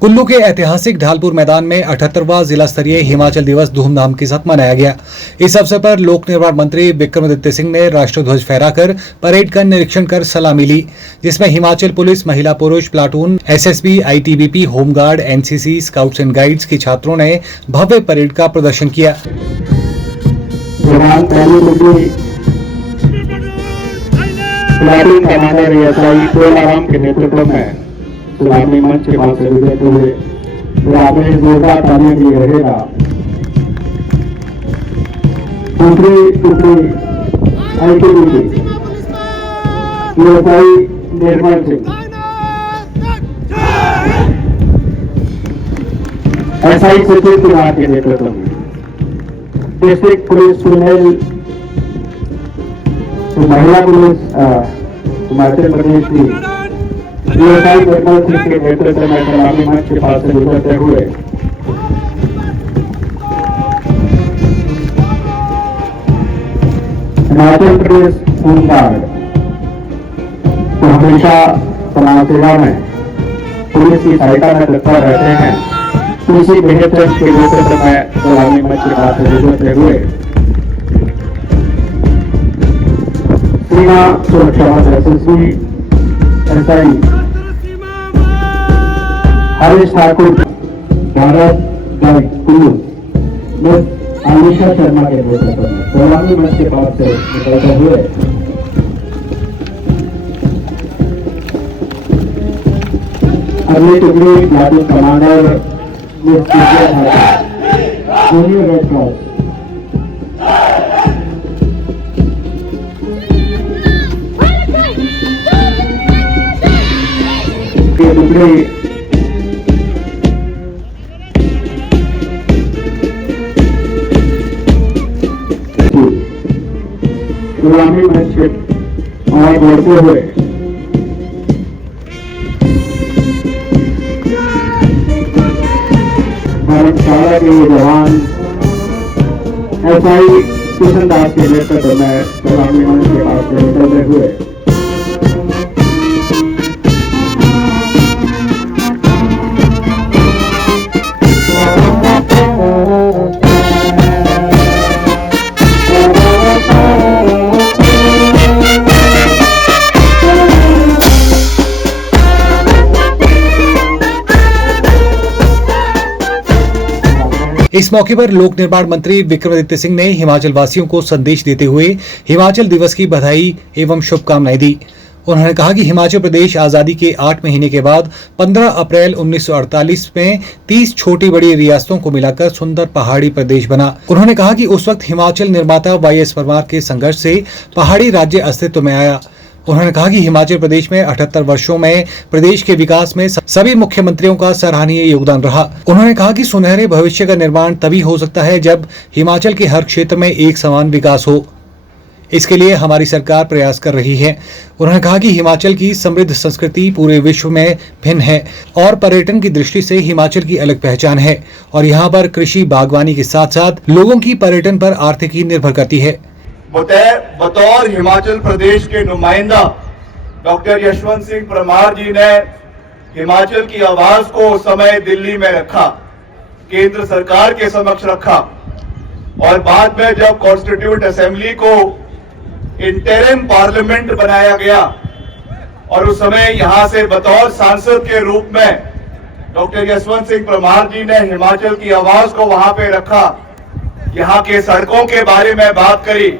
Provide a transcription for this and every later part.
कुल्लू के ऐतिहासिक ढालपुर मैदान में 78वां जिला स्तरीय हिमाचल दिवस धूमधाम के साथ मनाया गया। इस अवसर पर लोक निर्माण मंत्री विक्रमादित्य सिंह ने राष्ट्रध्वज फहराकर परेड का निरीक्षण कर सलामी ली, जिसमें हिमाचल पुलिस महिला पुरुष platoon, SSB, ITBP, home guard, NCC, scouts and guides के छात्रों ने भव्य परेड का प्रदर्शन किया। प्लाटून कमांडर एएसआई कोलाराम के नेतृत्व में सलामी मंच के पास से गुजरते हुए आपने जोरदार तालियों की रहेगा। दूसरी टुकड़ी ITBP ASI Nirmal Singh, SI सचिव कुमार के नेतृत्व में डिस्ट्रिक्ट पुलिस सुनील, महिला पुलिस हिमाचल प्रदेश की एएसआई निर्मल सिंह के नेतृत्व में सलामी मंच के पास से गुजरते हुए हिमाचल प्रदेश होमगार्ड तो हमेशा समाज सेवा में पुलिस की सहायता में तत्पर रहते हैं। उसी बेहतर के नेतृत्व में सलामी मंच के पास से गुजरते हुए सीमा सुरक्षा SSB SI Harish Thakur, Bharat guide Kullu में आलिशा शर्मा के नेतृत्व में सलामी मंच के पास से निकलते हुए अगली टुकड़ी platoon commander junior red cross के टुकड़ी सलामी मंच और बढ़ते हुए धर्मशाला के जवान एसआई किशन दास के नेतृत्व में सलामी मंच के पास से निकलते हुए इस मौके पर लोक निर्माण मंत्री विक्रमादित्य सिंह ने हिमाचल वासियों को संदेश देते हुए हिमाचल दिवस की बधाई एवं शुभकामनाएं दी। उन्होंने कहा कि हिमाचल प्रदेश आजादी के 8 महीने के बाद 15 अप्रैल 1948 में 30 छोटी बड़ी रियासतों को मिलाकर सुंदर पहाड़ी प्रदेश बना। उन्होंने कहा कि उस वक्त हिमाचल निर्माता वाईएस परमार के संघर्ष से पहाड़ी राज्य अस्तित्व में आया। उन्होंने कहा कि हिमाचल प्रदेश में 78 वर्षों में प्रदेश के विकास में सभी मुख्यमंत्रियों का सराहनीय योगदान रहा। उन्होंने कहा कि सुनहरे भविष्य का निर्माण तभी हो सकता है जब हिमाचल के हर क्षेत्र में एक समान विकास हो। इसके लिए हमारी सरकार प्रयास कर रही है। उन्होंने कहा कि हिमाचल की समृद्ध संस्कृति पूरे विश्व में भिन्न है और पर्यटन की दृष्टि से हिमाचल की अलग पहचान है और यहाँ पर कृषि बागवानी के साथ साथ लोगों की पर्यटन पर आर्थिकी निर्भर करती है। बतौर हिमाचल प्रदेश के नुमाइंदा डॉक्टर यशवंत सिंह परमार जी ने हिमाचल की आवाज को उस समय दिल्ली में रखा, केंद्र सरकार के समक्ष रखा और बाद में जब कॉन्स्टिट्यूएंट असेंबली को इंटरिम पार्लियामेंट बनाया गया और उस समय यहां से बतौर सांसद के रूप में डॉक्टर यशवंत सिंह परमार जी ने हिमाचल की आवाज को वहां पे रखा। यहां के सड़कों के बारे में बात करी,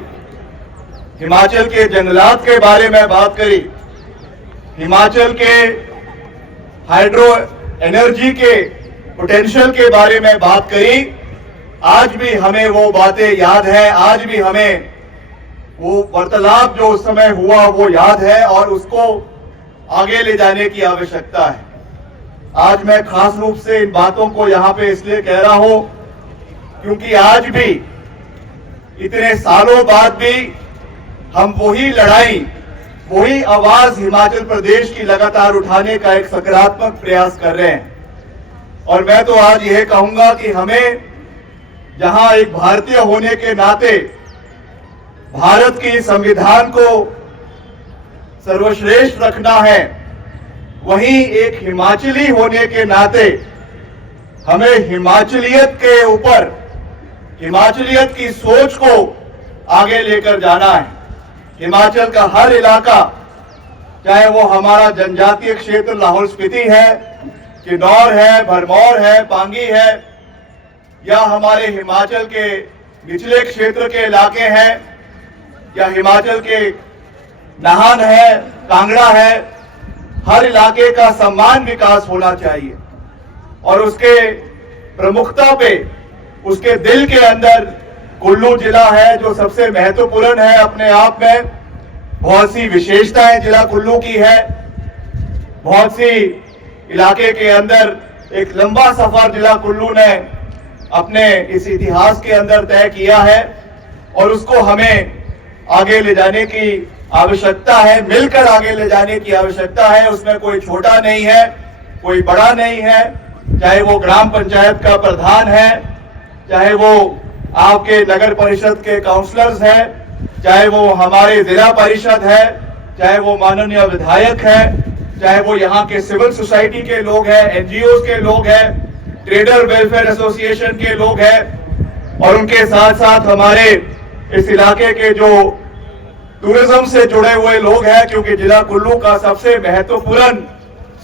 हिमाचल के जंगलात के बारे में बात करी, हिमाचल के हाइड्रो एनर्जी के पोटेंशियल के बारे में बात करी। आज भी हमें वो बातें याद है, आज भी हमें वो वार्तालाप जो उस समय हुआ वो याद है और उसको आगे ले जाने की आवश्यकता है। आज मैं खास रूप से इन बातों को यहां पे इसलिए कह रहा हूं क्योंकि आज भी इतने सालों बाद भी हम वही लड़ाई, वही आवाज हिमाचल प्रदेश की लगातार उठाने का एक सकारात्मक प्रयास कर रहे हैं। और मैं तो आज यह कहूंगा कि हमें जहां एक भारतीय होने के नाते भारत की संविधान को सर्वश्रेष्ठ रखना है, वहीं एक हिमाचली होने के नाते हमें हिमाचलियत के ऊपर, हिमाचलियत की सोच को आगे लेकर जाना है। हिमाचल का हर इलाका, चाहे वो हमारा जनजातीय क्षेत्र लाहौल स्पीति है, किन्नौर है, भरमौर है, पांगी है, या हमारे हिमाचल के निचले क्षेत्र के इलाके हैं, या हिमाचल के नाहन है, कांगड़ा है, हर इलाके का समान विकास होना चाहिए। और उसके प्रमुखता पे, उसके दिल के अंदर कुल्लू जिला है जो सबसे महत्वपूर्ण है अपने आप में। बहुत सी विशेषताएं जिला कुल्लू की है। बहुत सी इलाके के अंदर एक लंबा सफर जिला कुल्लू ने अपने इस इतिहास के अंदर तय किया है और उसको हमें आगे ले जाने की आवश्यकता है, मिलकर आगे ले जाने की आवश्यकता है। उसमें कोई छोटा नहीं है, कोई बड़ा नहीं है, चाहे वो ग्राम पंचायत का प्रधान है, चाहे वो आपके नगर परिषद के काउंसलर्स हैं, चाहे वो हमारे जिला परिषद है, चाहे वो माननीय विधायक है, चाहे वो यहाँ के सिविल सोसाइटी के लोग हैं, एनजीओ के लोग हैं, ट्रेडर वेलफेयर एसोसिएशन के लोग हैं, और उनके साथ साथ हमारे इस इलाके के जो टूरिज्म से जुड़े हुए लोग हैं, क्योंकि जिला कुल्लू का सबसे महत्वपूर्ण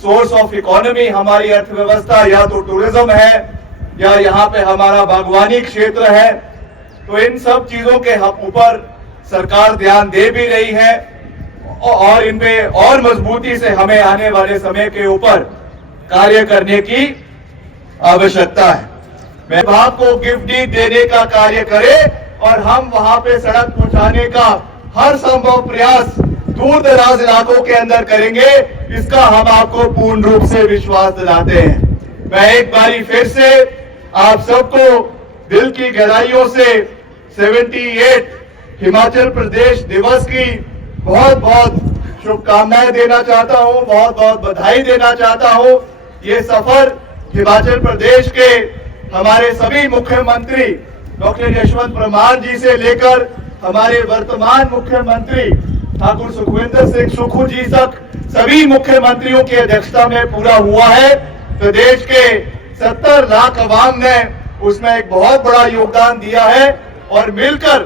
सोर्स ऑफ इकोनॉमी हमारी अर्थव्यवस्था या तो टूरिज्म है या यहाँ पे हमारा बागवानी क्षेत्र है। तो इन सब चीजों के ऊपर सरकार ध्यान दे भी रही है और इन पे और मजबूती से हमें आने वाले समय के ऊपर कार्य करने की आवश्यकता है। मैं विभाग को गिफ्ट डीड देने का कार्य करे और हम वहां पे सड़क पहुंचाने का हर संभव प्रयास दूर दराज इलाकों के अंदर करेंगे, इसका हम आपको पूर्ण रूप से विश्वास दिलाते हैं। मैं एक बारी फिर से आप सबको दिल की गहराइयों से 78 हिमाचल प्रदेश दिवस की बहुत बहुत शुभकामनाएं देना चाहता हूं, बहुत बहुत बधाई देना चाहता हूं। ये सफर हिमाचल प्रदेश के हमारे सभी मुख्यमंत्री डॉक्टर यशवंत परमार जी से लेकर हमारे वर्तमान मुख्यमंत्री ठाकुर सुखविंदर सिंह सुक्खू जी तक सभी मुख्यमंत्रियों की अध्यक्षता में पूरा हुआ है। प्रदेश के 70 लाख अवाम ने उसमें एक बहुत बड़ा योगदान दिया है और मिलकर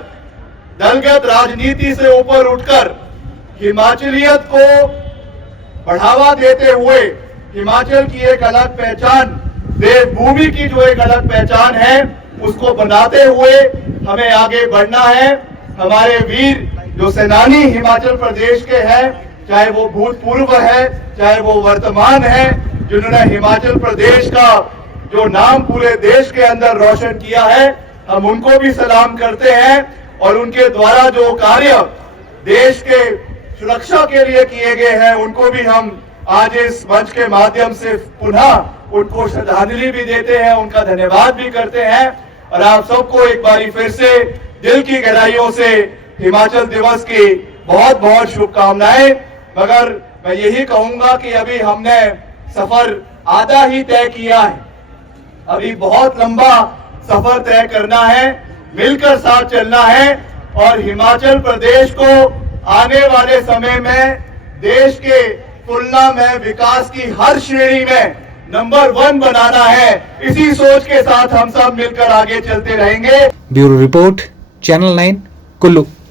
दलगत राजनीति से ऊपर उठकर हिमाचलियत को बढ़ावा देते हुए हिमाचल की एक अलग पहचान, देवभूमि की जो एक अलग पहचान है, उसको बनाते हुए हमें आगे बढ़ना है। हमारे वीर जो सेनानी हिमाचल प्रदेश के हैं, चाहे वो भूतपूर्व है, चाहे वो वर्तमान है, जिन्होंने हिमाचल प्रदेश का जो नाम पूरे देश के अंदर रोशन किया है, हम उनको भी सलाम करते हैं और उनके द्वारा जो कार्य देश के सुरक्षा के लिए किए गए हैं, उनको भी हम आज इस मंच के माध्यम से पुनः उनको श्रद्धांजलि भी देते हैं, उनका धन्यवाद भी करते हैं। और आप सबको एक बारी फिर से दिल की गहराइयों से हिमाचल दिवस की बहुत बहुत शुभकामनाएं। मगर मैं यही कहूंगा कि अभी हमने सफर आधा ही तय किया है, अभी बहुत लंबा सफर तय करना है, मिलकर साथ चलना है और हिमाचल प्रदेश को आने वाले समय में देश के तुलना में विकास की हर श्रेणी में नंबर 1 बनाना है। इसी सोच के साथ हम सब मिलकर आगे चलते रहेंगे। Bureau report, channel 9, Kullu.